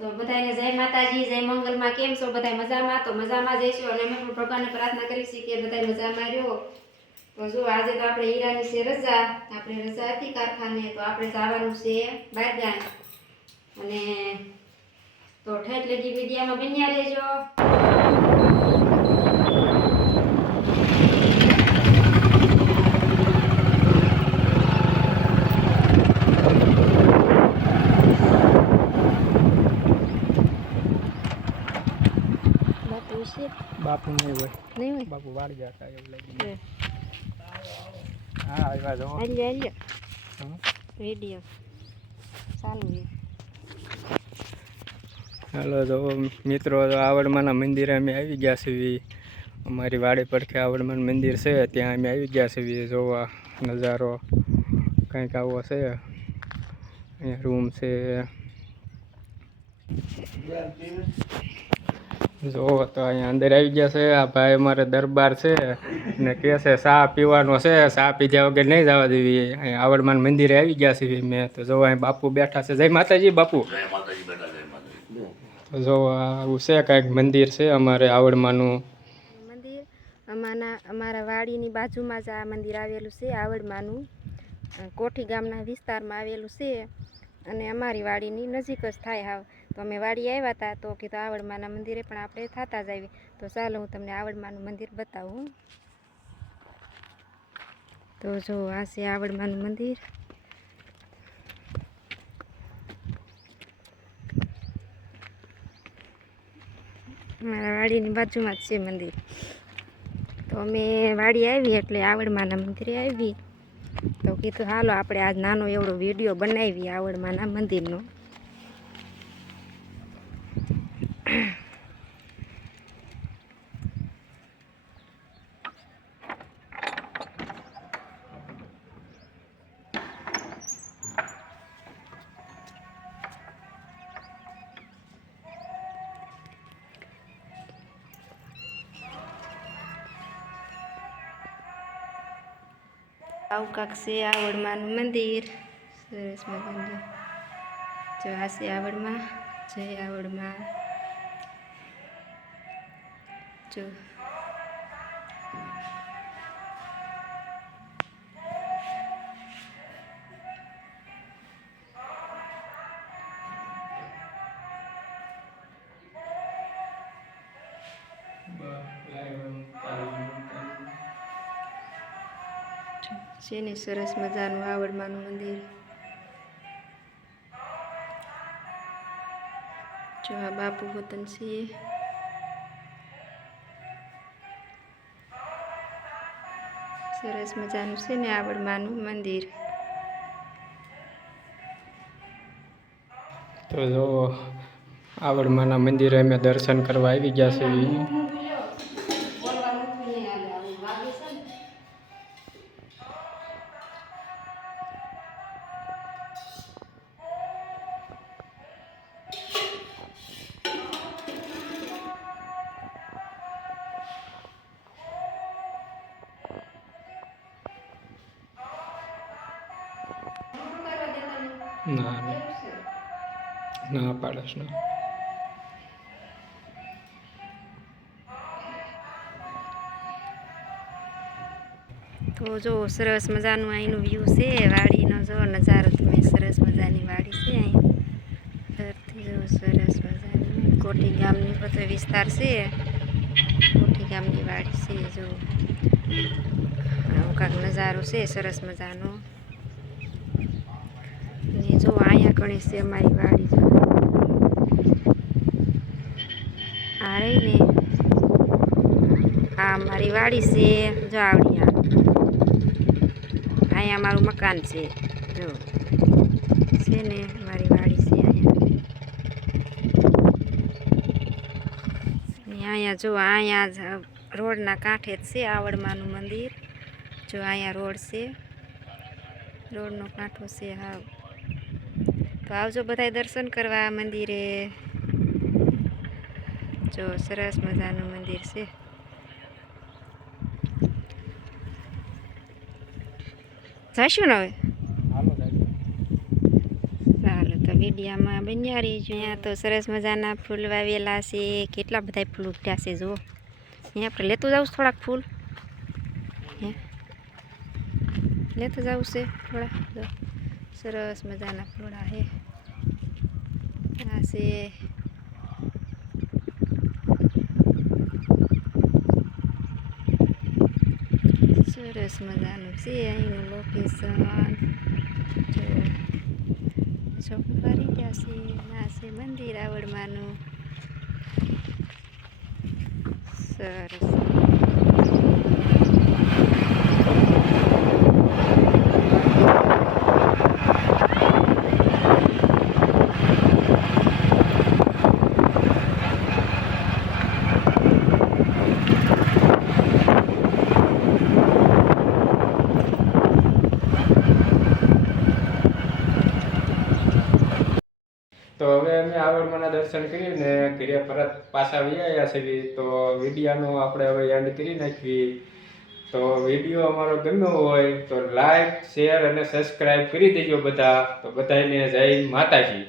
તો બધાને જય માતાજી, જય મંગલમાં. કેમ છો બધા? મજામાં? તો મજામાં જઈશું અને અમે પણ ભગવાનને પ્રાર્થના કરી છીએ કે બધા મજામાં રહ્યો. તો જો આજે તો આપણે હીરાની છે રજા, આપણે રજા હતી કારખાને, તો આપણે જવાનું છે બહારગામ. અને તો ઠેઠ લગી વિડીયામાં બન્યા રહેજો. બાપુ નહીં હોય, બાપુ વાળી જતા એવું લાગી. હા આવ્યા જો વિડીયો ચાલુ છે. હાલો જો મિત્રો, આવડમાના મંદિરે અમે આવી ગયા છીએ. અમારી વાડી પડખે આવડમાન મંદિર છે, ત્યાં અમે આવી ગયા છીએ જોવા. નજારો કંઈક આવો છે. અહીંયા રૂમ છે જો. તો અહીંયા અંદર આવી ગયા છે. આ ભાઈ અમારે દરબાર છે ને કહે છે ચા પીવાનો છે, ચા પીધા વગર નહીં જવા દેવી. અહીંયા આવડમાન મંદિરે આવી ગયા છીએ મેં. તો જો અહીં બાપુ બેઠા છે. જય માતાજી બાપુ. તો જો આવું છે કાંઈક મંદિર છે અમારે આવડમાનું મંદિર. અમારા વાડીની બાજુમાં જ આ મંદિર આવેલું છે. આવડમાનું કોઠી ગામના વિસ્તારમાં આવેલું છે અને અમારી વાડીની નજીક જ થાય હાવ. તો અમે વાડી આવ્યા હતા તો કીધું આવડમાના મંદિરે પણ આપણે થતા જ આવી. તો ચાલો હું તમને આવડમાનું મંદિર બતાવું. તો જો આ છે આવડમાનું મંદિર. મારા વાડીની બાજુમાં જ છે મંદિર. તો અમે વાડી આવી એટલે આવડમાના મંદિરે આવી. તો કીધું હાલો આપણે આજ નાનો એવડો વિડીયો બનાવી આવડમાના મંદિરનો. આવું કાંક છે આવડમાનું મંદિર. સરસ મજાનું. જો આ છે આવડમાં. જય આવડમાં. જો છે ને સરસ મજાનું આવડમાનું મંદિર. જો આ બાપુ વતન છે. સરસ મજાનું છે ને આવડમાનું મંદિર. તો જો આવડમાના મંદિરે અમે દર્શન કરવા આવી ગયા છીએ. ના ના પાડસ ના. તો જો સરસ મજાનું અહીંનું વ્યૂ છે વાડીનો. જો નજારો તમે સરસ મજાની વાડી છે અહીં. ધરતી જો સરસ મજાની કોઠી ગામની બધો વિસ્તાર છે. કોઠી ગામની વાડી છે. જો આવું કાંક નજારો છે સરસ મજાનો. ને જો અહીંયા ઘણી છે અમારી વાડી. જો આ રહી ને આ અમારી વાડી છે. જો આવડી અહીંયા મારું મકાન છે. જો છે ને મારી વાડી છે અહીંયા. જો અહીંયા રોડના કાંઠે જ છે આવડમાનું મંદિર. જો અહીંયા રોડ છે, રોડનો કાંઠો છે હાવ. તો આવજો બધાય દર્શન કરવા મંદિરે. જો સરસ મજાનું મંદિર છે. જઈશું ને હવે. ચાલો તો વિડીયામાં બન્યા રહીજો. અહીંયા તો સરસ મજાના ફૂલ વાવેલા છે. કેટલા બધા ફૂલ ઉગ્યા છે જુઓ. અહીંયા આપણે લેતું જાઉં થોડાક ફૂલ, હે લેતું જવું છે થોડા. જો સરસ મજાના ફૂલડા છે. આ છે સરસ મજાનું છે અહીંનું લોકેશન. જો ફરી ગયા છે. આ છે મંદિર આવડમાનું. સરસ. તો હવે અમે આવડમાના દર્શન કરીને ઘરે પરત પાછા આવી આવ્યા છીએ. તો વિડીયાનું આપણે હવે એન્ડ કરી નાખીએ. તો વિડીયો અમારો ગમ્યો હોય તો લાઈક, શેર અને સબસ્ક્રાઈબ કરી દેજો બધા. તો બધાને જય માતાજી.